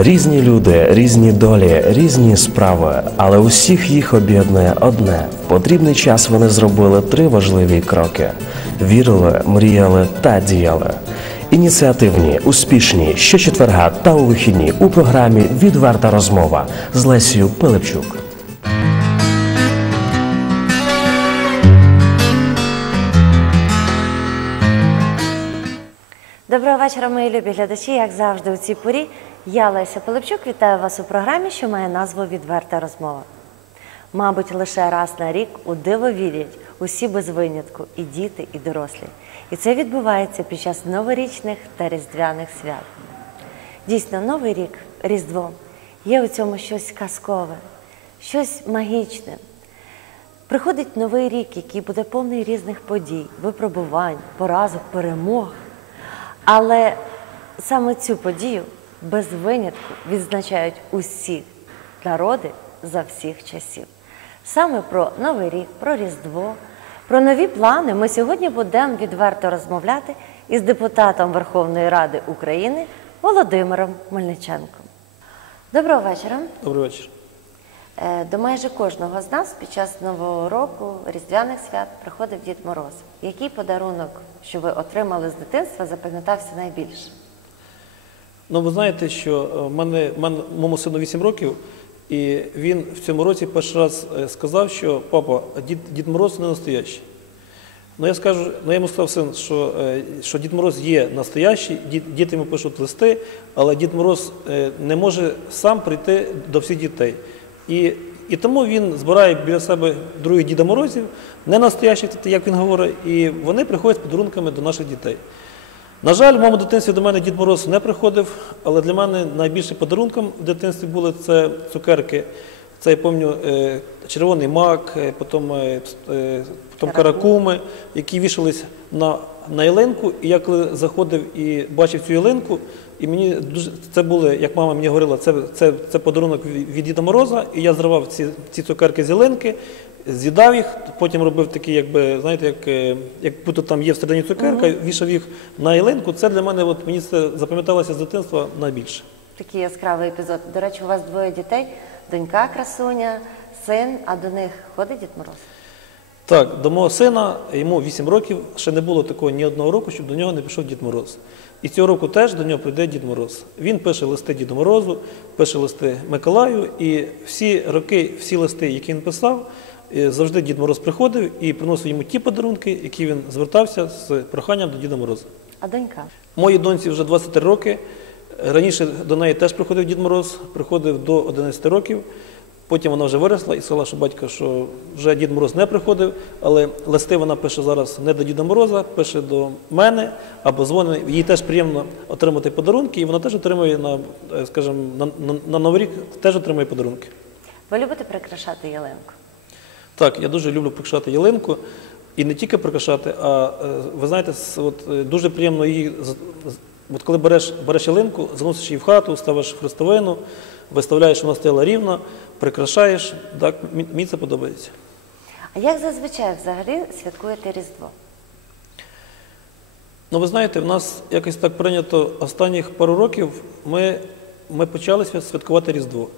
Різні люди, різні долі, різні справи, але усіх їх об'єднує одне. В потрібний час вони зробили три важливі кроки: вірили, мріяли та діяли. Ініціативні, успішні, щочетверга та у вихідні у програмі Відверта розмова з Лесією Пилипчук. Доброго вечора, мої любі глядачі. Як завжди, у цій порі я Леся Пилипчук вітаю вас у програмі, що має назву Відверта розмова. Мабуть, лише раз на рік у диво вірять усі без винятку, і діти, і дорослі. І це відбувається під час новорічних та різдвяних свят. Дійсно, новий рік, Різдво, є у цьому щось казкове, щось магічне. Приходить новий рік, який буде повний різних подій, випробувань, поразок, перемог. Але саме цю подію без винятку відзначають усі народи за всіх часів. Саме про Новий рік, про Різдво, про нові плани ми сьогодні будемо відверто розмовляти із депутатом Верховної Ради України Володимиром Мельниченком. Доброго вечора. Добрий вечір. Е, До майже кожного з нас під час нового року, різдвяних свят, приходив Дід Мороз. Який подарунок, що ви отримали з дитинства, запам'ятався найбільше? Ну, ви знаєте, що е, в мене, мене моєму сину 8 років, і він в цьому році перший раз е, сказав, що папа, Дід, Дід Мороз не настоящий. Ну, я скажу, ну я йому сказав син, що, е, що Дід Мороз є настоящий, діт- діти йому пишуть листи, але Дід Мороз не може сам прийти до всіх дітей. І, і тому він збирає біля себе других Діда Морозів, не настоящих, як він говорить, і вони приходять з подарунками до наших дітей. На жаль, в моєму дитинстві до мене Дід Мороз не приходив, але для мене найбільшим подарунком в дитинстві були це цукерки. Це я пам'ятаю червоний мак, е, потім, е, е, потім каракуми, які вішались на, на ялинку. І я коли заходив і бачив цю ялинку, і мені дуже це були, як мама мені говорила, це, це, це подарунок від Діда Мороза, і я зривав ці, ці цукерки з ялинки, з'їдав їх, потім робив такі, якби, знаєте, як, е, як будто там є всередині цукерка, вішав їх на ялинку. Це для мене, от мені це запам'яталося з дитинства найбільше. Такий яскравий епізод. До речі, у вас двоє дітей, донька красуня, син, а до них ходить Дід Мороз? Так, до мого сина, йому 8 років, ще не було такого ні одного року, щоб до нього не пішов Дід Мороз. І цього року теж до нього прийде Дід Мороз. Він пише листи Діду Морозу, пише листи Миколаю, і всі роки, всі листи, які він писав, завжди Дід Мороз приходив і приносив йому ті подарунки, які він звертався з проханням до Діда Мороза. А донька? Моїй доньці вже 23 роки. Раніше до неї теж приходив Дід Мороз, приходив до 11 років. Потім вона вже виросла і сказала, що батько, що вже Дід Мороз не приходив, але листи вона пише зараз не до Діда Мороза, пише до мене або дзвонить. Їй теж приємно отримати подарунки, і вона теж отримує на, е, скажімо, на, на, на Новий рік теж отримує подарунки. Ви любите прикрашати ялинку? Так, я дуже люблю прикрашати ялинку. І не тільки прикрашати, а е, ви знаєте, от, е, дуже приємно її, от коли береш, береш ялинку, заносиш її в хату, ставиш хрестовину, виставляєш, вона стояла рівно, прикрашаєш. Так, мені це подобається. А як зазвичай взагалі святкуєте Різдво? Ну, ви знаєте, в нас якось так прийнято останніх пару років ми, ми почали святкувати Різдво.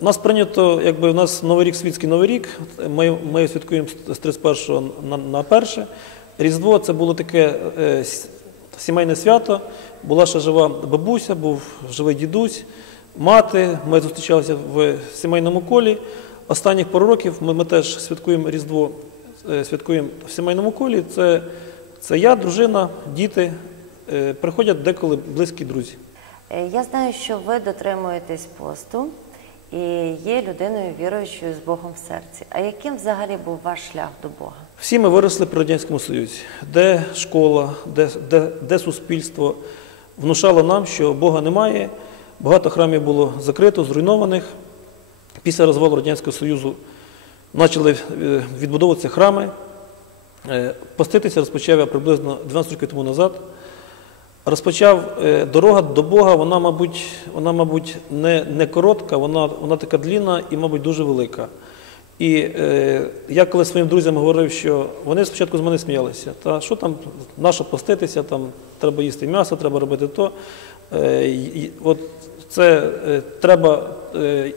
У нас прийнято, якби у нас Новий рік, світський Новий рік, ми, ми святкуємо з- з 31 на, на 1. Різдво це було таке е, сімейне свято, була ще жива бабуся, був живий дідусь, мати, ми зустрічалися в сімейному колі. Останніх пару років ми, ми теж святкуємо Різдво, е, святкуємо в сімейному колі. Це, це я, дружина, діти, е, приходять деколи близькі друзі. Е, Я знаю, що ви дотримуєтесь посту і є людиною віруючою з Богом в серці. А яким взагалі був ваш шлях до Бога? Всі ми виросли при Радянському Союзі, де школа, де, де, де суспільство внушало нам, що Бога немає. Багато храмів було закрито, зруйнованих. Після розвалу Радянського Союзу почали е, відбудовуватися храми. Е, Поститися розпочав я приблизно 12 років тому назад. Розпочав е, дорога до Бога, вона, мабуть, вона, мабуть, не, не коротка, вона, вона така длінна і, мабуть, дуже велика. І е, я коли своїм друзям говорив, що вони спочатку з мене сміялися, та що там, нащо поститися, там треба їсти м'ясо, треба робити то. Е, от це е, треба е,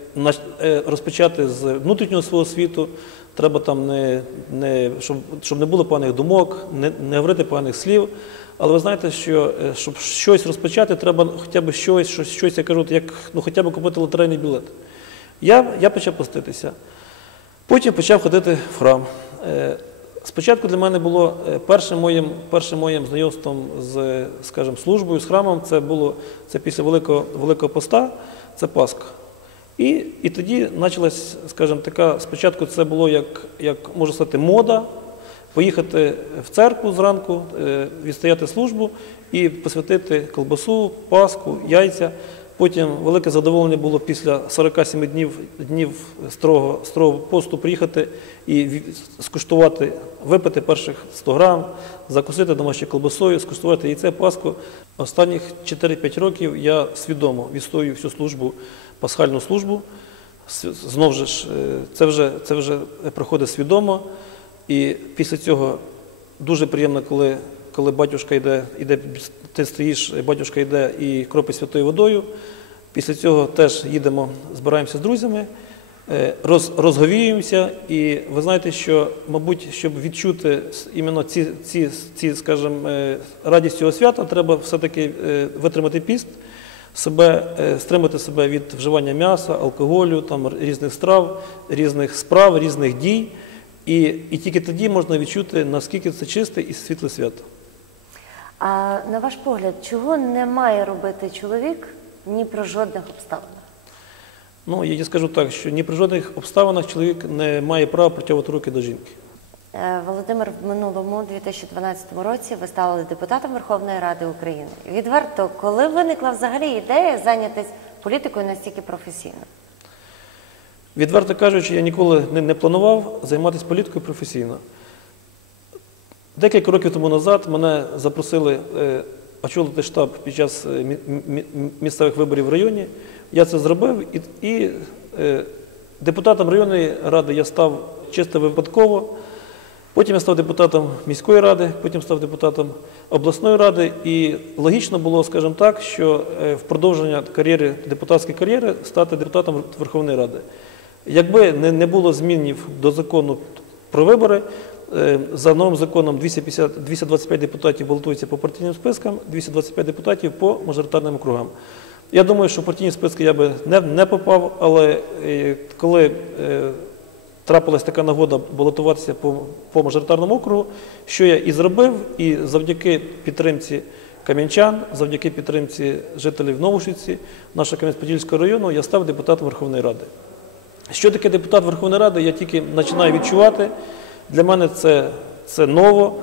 е, розпочати з внутрішнього свого світу. Треба там не, не щоб, щоб не було поганих думок, не, не говорити поганих слів. Але ви знаєте, що е, щоб щось розпочати, треба хоча б щось, щось, щось я кажу, як ну, хоча б купити лотерейний білет. Я, я почав поститися. Потім почав ходити в храм. Е, Спочатку для мене було е, першим моїм, першим моїм знайомством з, скажімо, службою, з храмом, це було це після Великого, Великого поста, це Пасха. І, і тоді почалась, скажімо, така, спочатку це було як, як можна сказати, мода, поїхати в церкву зранку, е, відстояти службу і посвятити колбасу, паску, яйця. Потім велике задоволення було після 47 днів, днів строго, строгого посту приїхати і скуштувати, випити перших 100 грам, закусити домашньою колбасою, скуштувати яйце, паску. Останніх 4-5 років я свідомо відстоюю всю службу, пасхальну службу. С- Знов же ж, е, це вже, це вже проходить свідомо. І після цього дуже приємно, коли, коли батюшка йде, йде, ти стоїш, батюшка йде і кропить святою водою. Після цього теж їдемо, збираємося з друзями, е, роз, розговіюємося. І ви знаєте, що, мабуть, щоб відчути іменно ці, ці, ці скажімо, е, радість цього свята, треба все-таки е, витримати піст, себе, стримати себе від вживання м'яса, алкоголю, там, різних страв, різних справ, різних дій. І, і тільки тоді можна відчути, наскільки це чисте і світле свято. А на ваш погляд, чого не має робити чоловік ні про жодних обставинах? Ну, я скажу так, що ні при жодних обставинах чоловік не має права протягувати руки до жінки. Е, Володимир, в минулому 2012 році ви стали депутатом Верховної Ради України. Відверто, коли виникла взагалі ідея зайнятися політикою настільки професійно? Відверто кажучи, я ніколи не, планував займатися політикою професійно. Декілька років тому назад мене запросили е, очолити штаб під час е, мі- мі- місцевих виборів в районі. Я це зробив і, і е, депутатом районної ради я став чисто випадково. Потім я став депутатом міської ради, потім став депутатом обласної ради. І логічно було, скажімо так, що в продовження кар'єри, депутатської кар'єри стати депутатом Верховної Ради. Якби не, було змінів до закону про вибори, е, за новим законом 250, 225 депутатів балотуються по партійним спискам, 225 депутатів по мажоритарним округам. Я думаю, що в партійні списки я би не, попав, але е, коли е, трапилась така нагода балотуватися по, по мажоритарному округу, що я і зробив, і завдяки підтримці кам'янчан, завдяки підтримці жителів Новошиці, нашого Кам'янець-Подільського району, я став депутатом Верховної Ради. Що таке депутат Верховної Ради, я тільки починаю відчувати. Для мене це, це ново.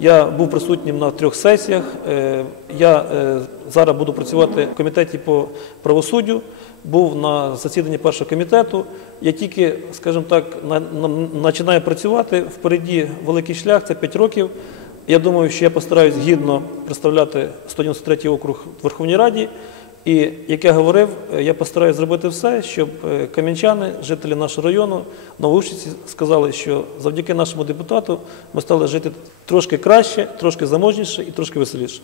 Я був присутнім на трьох сесіях. Е, Я е, зараз буду працювати в комітеті по правосуддю, був на засіданні першого комітету. Я тільки, скажімо так, на- на- починаю працювати. Впереді великий шлях, це 5 років. Я думаю, що я постараюсь гідно представляти 193 округ в Верховній Раді. І як я говорив, е, я постараюсь зробити все, щоб е, кам'янчани, жителі нашого району, новоучці сказали, що завдяки нашому депутату ми стали жити трошки краще, трошки заможніше і трошки веселіше.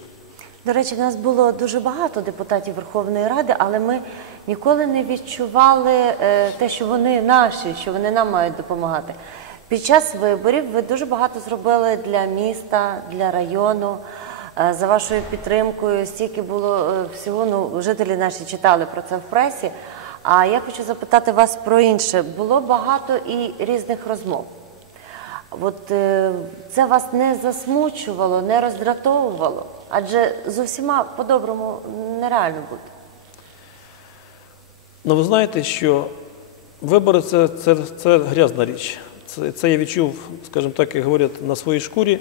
До речі, нас було дуже багато депутатів Верховної Ради, але ми ніколи не відчували е, те, що вони наші, що вони нам мають допомагати. Під час виборів ви дуже багато зробили для міста, для району. Е, За вашою підтримкою стільки було е, всього. Ну, жителі наші читали про це в пресі. А я хочу запитати вас про інше. Було багато і різних розмов. От е, це вас не засмучувало, не роздратовувало, адже з усіма по-доброму нереально бути. Ну, ви знаєте, що вибори це, це, це грязна річ. Це, це я відчув, скажімо так, як говорять, на своїй шкурі.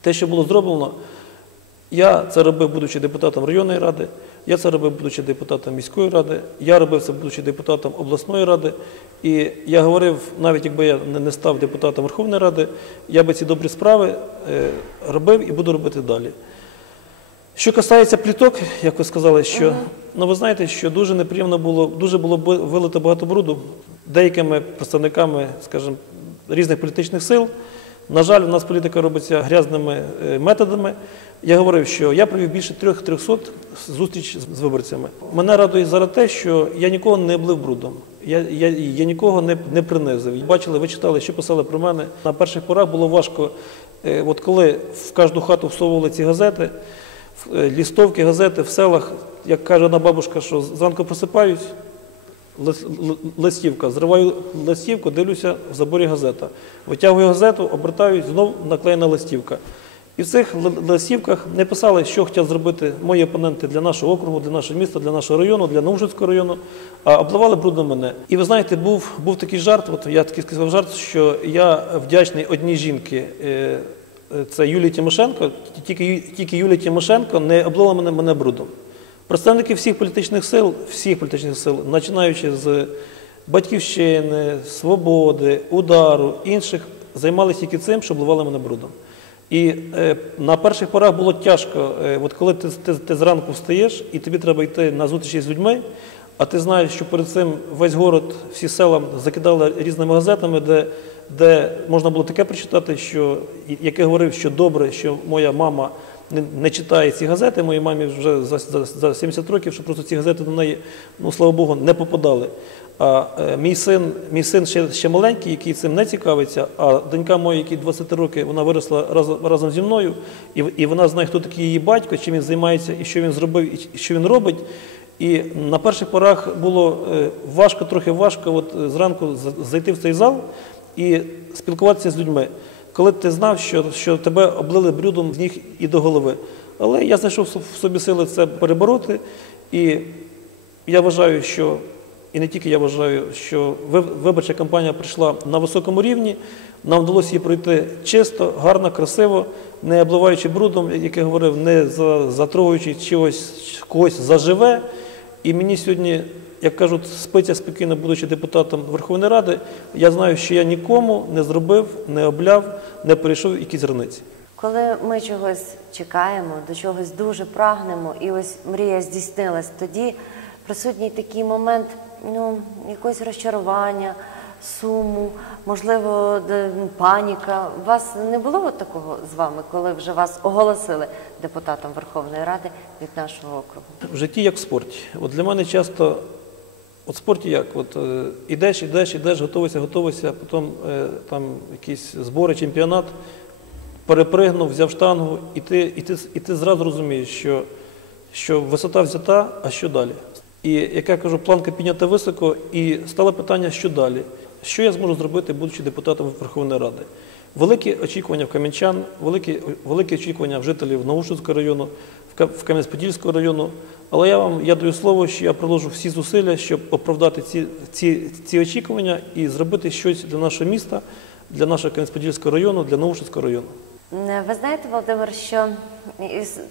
Те, що було зроблено, я це робив, будучи депутатом районної ради, я це робив, будучи депутатом міської ради, я робив це, будучи депутатом обласної ради. І я говорив, навіть якби я не- став депутатом Верховної Ради, я би ці добрі справи е, робив і буду робити далі. Що касається пліток, як ви сказали, що ну ви знаєте, що дуже неприємно було, дуже було вилито багато бруду деякими представниками, скажімо, різних політичних сил. На жаль, у нас політика робиться грязними е, методами. Я говорив, що я провів більше трьох трьохсот зустріч з виборцями. Мене радує зараз те, що я нікого не облив брудом. Я, я, я нікого не, не принизив. Бачили, ви читали, що писали про мене. На перших порах було важко. Е, От коли в кожну хату всовували ці газети, е, лістовки, газети в селах, як каже одна бабушка, що зранку просипаюсь, листівка, зриваю листівку, дивлюся в заборі газета. Витягую газету, обертаюсь, знов наклеєна листівка. І в цих листівках не писали, що хотять зробити мої опоненти для нашого округу, для нашого міста, для нашого району, для Наушицького району, а обливали брудно мене. І ви знаєте, був, був такий жарт, от я такий сказав жарт, що я вдячний одній жінки. е, е, Це Юлії Тимошенко, тільки Юлія Тимошенко не облила мене, мене брудом. Представники всіх політичних сил, всіх політичних сил, починаючи з Батьківщини, Свободи, Удару, інших, займалися тільки цим, що обливали мене брудом. І е, на перших порах було тяжко, е, от коли ти, ти, ти зранку встаєш і тобі треба йти на зустрічі з людьми, а ти знаєш, що перед цим весь город, всі села закидали різними газетами, де, де можна було таке прочитати, що, яке говорив, що добре, що моя мама не, читає ці газети, моїй мамі вже за, за, за 70 років, що просто ці газети до неї, ну слава Богу, не попадали. А е, мій син, ще, маленький, який цим не цікавиться, а донька моя, якій 20 років, вона виросла разом, зі мною, і, вона знає, хто такий її батько, чим він займається, і що він зробив, і що він робить. І на перших порах було е, важко, трохи важко е, зранку зайти в цей зал і спілкуватися з людьми, коли ти знав, що, що тебе облили брюдом з ніг і до голови. Але я знайшов в собі сили це перебороти, і я вважаю, що і не тільки я вважаю, що ви- виборча кампанія прийшла на високому рівні. Нам вдалося її пройти чисто, гарно, красиво, не обливаючи брудом, як я говорив, не за- затрогаючи чогось когось заживе. І мені сьогодні, як кажуть, спиться спокійно, будучи депутатом Верховної Ради, я знаю, що я нікому не зробив, не обляв, не перейшов якісь границі. Коли ми чогось чекаємо, до чогось дуже прагнемо, і ось мрія здійснилась, тоді присутній такий момент ну, якогось розчарування, суму, можливо, паніка. У вас не було от такого з вами, коли вже вас оголосили депутатом Верховної Ради від нашого округу? В житті як в спорті. От для мене часто, от в спорті як? От е, ідеш, ідеш, ідеш, готовишся, готовишся, потім е, там якісь збори, чемпіонат, перепригнув, взяв штангу, і ти, і ти, і ти зразу розумієш, що, що висота взята, а що далі? І як я кажу, планка піднята високо, і стало питання, що далі? Що я зможу зробити, будучи депутатом Верховної Ради? Великі очікування в кам'янчан, великі, великі очікування в жителів Наушинського району, в Кам'янець-Подільського району. Але я вам я даю слово, що я приложу всі зусилля, щоб оправдати ці, ці, ці очікування і зробити щось для нашого міста, для нашого Кам'янець-Подільського району, для Наушинського району. Е, Ви знаєте, Володимир, що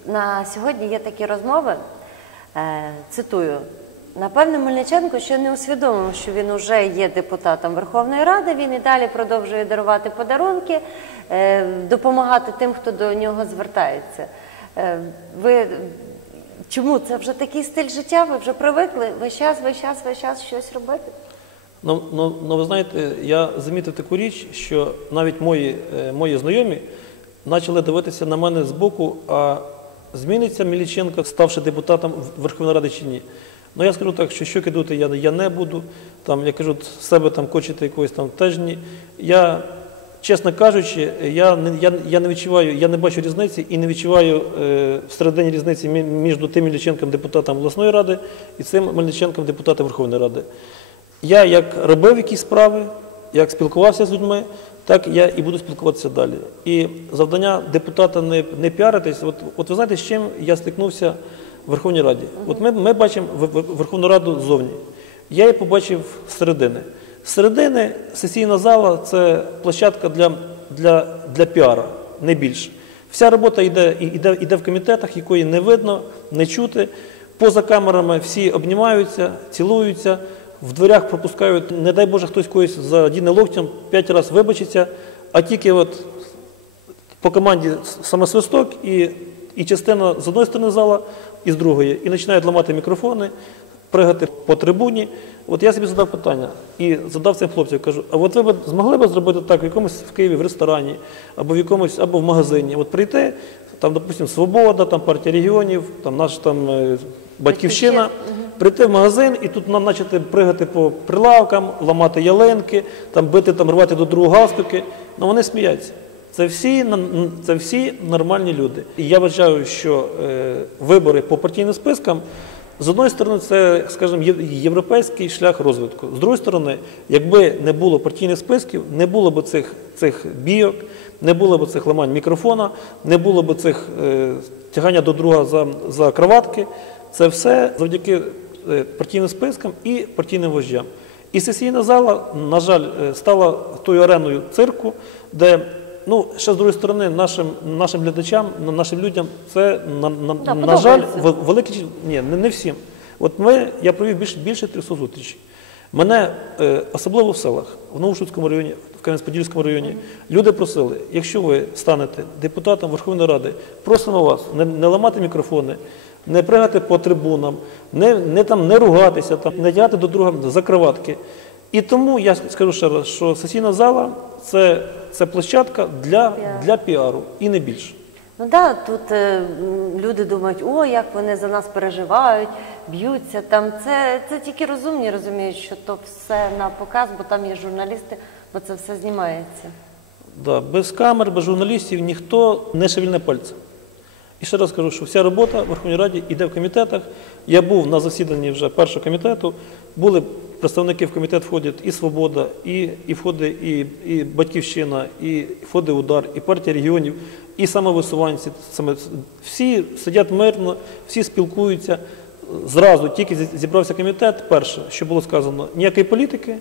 на сьогодні є такі розмови, е, цитую, напевне, Мельниченко ще не усвідомив, що він вже є депутатом Верховної Ради, він і далі продовжує дарувати подарунки, е, допомагати тим, хто до нього звертається. Е, Ви чому це вже такий стиль життя? Ви вже привикли весь час, весь час, весь час щось робити? Ну, ну, ну ви знаєте, я замітив таку річ, що навіть мої, е, мої знайомі почали дивитися на мене збоку, а зміниться Міліченко, ставши депутатом Верховної Ради чи ні. Ну я скажу так, що щоки дути я, я не буду, там, я кажу, себе там кочити якогось там теж ні. Я, чесно кажучи, я не, я, я не відчуваю, я не бачу різниці і не відчуваю е, всередині різниці між тим Міліченком, депутатом обласної ради, і цим Мельниченком, депутатом Верховної Ради. Я як робив якісь справи, як спілкувався з людьми, так я і буду спілкуватися далі. І завдання депутата не, не піаритись. От, от ви знаєте, з чим я стикнувся в Верховній Раді? От ми, ми бачимо Верховну Раду ззовні. Я її побачив зсередини. Зсередини сесійна зала це площадка для, для, для піара, не більше. Вся робота йде, йде, йде в комітетах, якої не видно, не чути. Поза камерами всі обнімаються, цілуються, в дверях пропускають, не дай Боже, хтось когось задіне локтем, п'ять разів вибачиться, а тільки от по команді саме свисток і, і частина з одної сторони зала, і з другої. І починають ламати мікрофони, пригати по трибуні. От я собі задав питання і задав цим хлопцям, кажу, а от ви б змогли б зробити так в якомусь в Києві в ресторані, або в якомусь, або в магазині. От прийти, там, допустимо, Свобода, там партія регіонів, там наш там е, батьківщина, прийти в магазин і тут нам почати пригати по прилавкам, ламати ялинки, там бити, там рвати до другого галстуки. Ну вони сміються. Це всі, це всі нормальні люди. І я вважаю, що е, вибори по партійним спискам з одної сторони, це, скажімо, європейський шлях розвитку. З другої сторони, якби не було партійних списків, не було б цих, цих бійок, не було б цих ламань мікрофона, не було б цих е, тягання до друга за, за кроватки. Це все завдяки е, партійним спискам і партійним вождям. І сесійна зала, на жаль, е, стала тою ареною цирку, де ну, ще з другої сторони, нашим, нашим глядачам, нашим людям, це на, на, Да, на жаль, великий ні, не, не всім. От ми, я провів більше, більше 300 зустрічей. Мене, е, особливо в селах, в Новошутському районі, в Кам'янець-Подільському районі, люди просили, якщо ви станете депутатом Верховної Ради, просимо вас не, не ламати мікрофони, не пригати по трибунам, не, не, там, не ругатися, там, не тягати до друга за кроватки. І тому я скажу ще раз, що сесійна зала це, це площадка для, для піару і не більше. Ну да, тут е, люди думають, о, як вони за нас переживають, б'ються. Там це, це тільки розумні розуміють, що то все на показ, бо там є журналісти, бо це все знімається. Да, без камер, без журналістів ніхто не шевельне пальцем. І ще раз кажу, що вся робота в Верховній Раді йде в комітетах. Я був на засіданні вже першого комітету. Були представники в комітет входять і Свобода, і, і входить і, і Батьківщина, і входить удар, і партія регіонів, і самовисуванці. Саме всі сидять мирно, всі спілкуються. Зразу тільки зібрався комітет, перше, що було сказано, ніякої політики,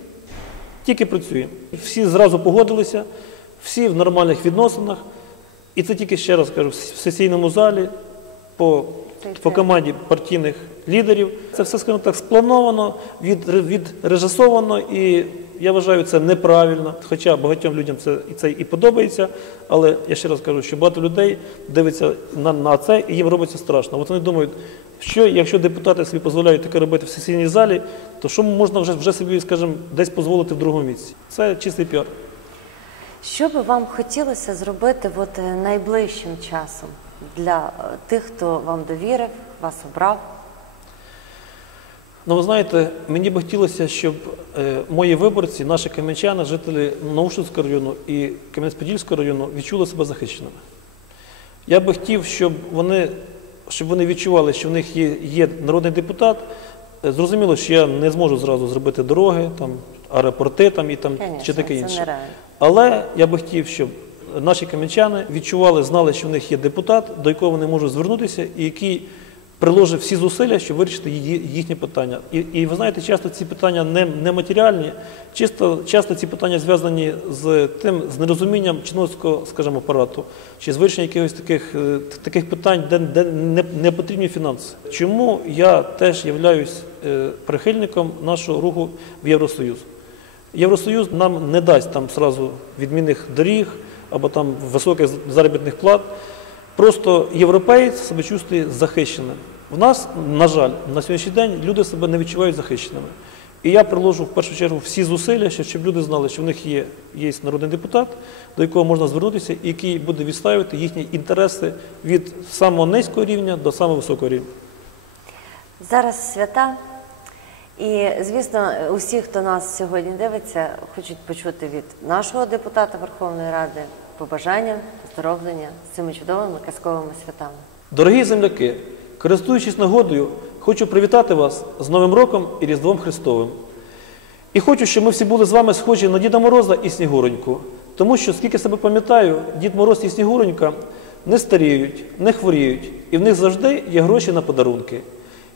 тільки працюємо. Всі зразу погодилися, всі в нормальних відносинах. І це тільки ще раз кажу, в сесійному залі по, по команді партійних лідерів. Це все, скажімо так, сплановано, від, відрежисовано, і я вважаю це неправильно. Хоча багатьом людям це, і це і подобається. Але я ще раз кажу, що багато людей дивиться на, на це і їм робиться страшно. От вони думають, що якщо депутати собі дозволяють таке робити в сесійній залі, то що можна вже, вже собі, скажімо, десь дозволити в другому місці? Це чистий піар. Що би вам хотілося зробити от, найближчим часом для е, тих, хто вам довірив, вас обрав? Ну, ви знаєте, мені би хотілося, щоб е, мої виборці, наші кам'янчани, жителі Наушинського району і Кам'янець-Подільського району відчули себе захищеними. Я би хотів, щоб вони, щоб вони відчували, що в них є, є народний депутат. Е, Зрозуміло, що я не зможу зразу зробити дороги, там, аеропорти там, і там, Конечно, чи таке інше. Але я би хотів, щоб наші кам'янчани відчували, знали, що в них є депутат, до якого вони можуть звернутися, і який приложив всі зусилля, щоб вирішити їхні питання. І, і ви знаєте, часто ці питання не, не матеріальні, чисто, часто ці питання зв'язані з тим, з нерозумінням чиновницького, скажімо, апарату, чи з вирішенням якихось таких, е, таких питань, де, де не, не потрібні фінанси. Чому я теж являюсь е, прихильником нашого руху в Євросоюз? Євросоюз нам не дасть там сразу відмінних доріг або там високих заробітних плат. Просто європеєць себе чувствує захищеним. В нас, на жаль, на сьогоднішній день люди себе не відчувають захищеними. І я приложу в першу чергу всі зусилля, щоб люди знали, що в них є, є народний депутат, до якого можна звернутися, і який буде відставити їхні інтереси від самого низького рівня до самого високого рівня. Зараз свята. І, звісно, усі, хто нас сьогодні дивиться, хочуть почути від нашого депутата Верховної Ради побажання, поздоровлення з цими чудовими казковими святами. Дорогі земляки, користуючись нагодою, хочу привітати вас з Новим роком і Різдвом Христовим. І хочу, щоб ми всі були з вами схожі на Діда Мороза і Снігуроньку. Тому що, скільки себе пам'ятаю, Дід Мороз і Снігуронька не старіють, не хворіють, і в них завжди є гроші на подарунки.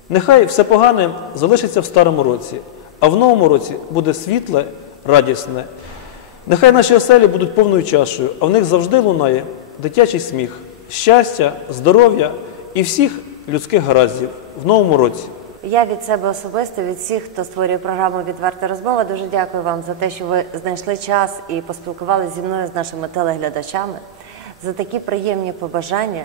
Нехай все погане залишиться в старому році, а в новому році буде світле, радісне. Нехай наші оселі будуть повною чашею, а в них завжди лунає дитячий сміх, щастя, здоров'я і всіх людських гараздів в новому році. Я від себе особисто, від всіх, хто створює програму Відверта розмова, дуже дякую вам за те, що ви знайшли час і поспілкувалися зі мною з нашими телеглядачами, за такі приємні побажання.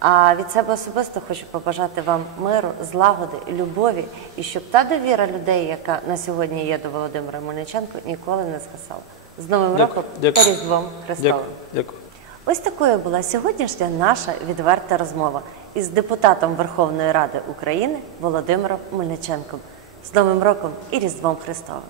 А від себе особисто хочу побажати вам миру, злагоди, любові, і щоб та довіра людей, яка на сьогодні є до Володимира Мельниченко, ніколи не згасала. З Новим роком Дякую. Різдвом Христовим. Дякую. Ось такою була сьогоднішня наша відверта розмова із депутатом Верховної Ради України Володимиром Мельниченком. З Новим роком і Різдвом Христовим.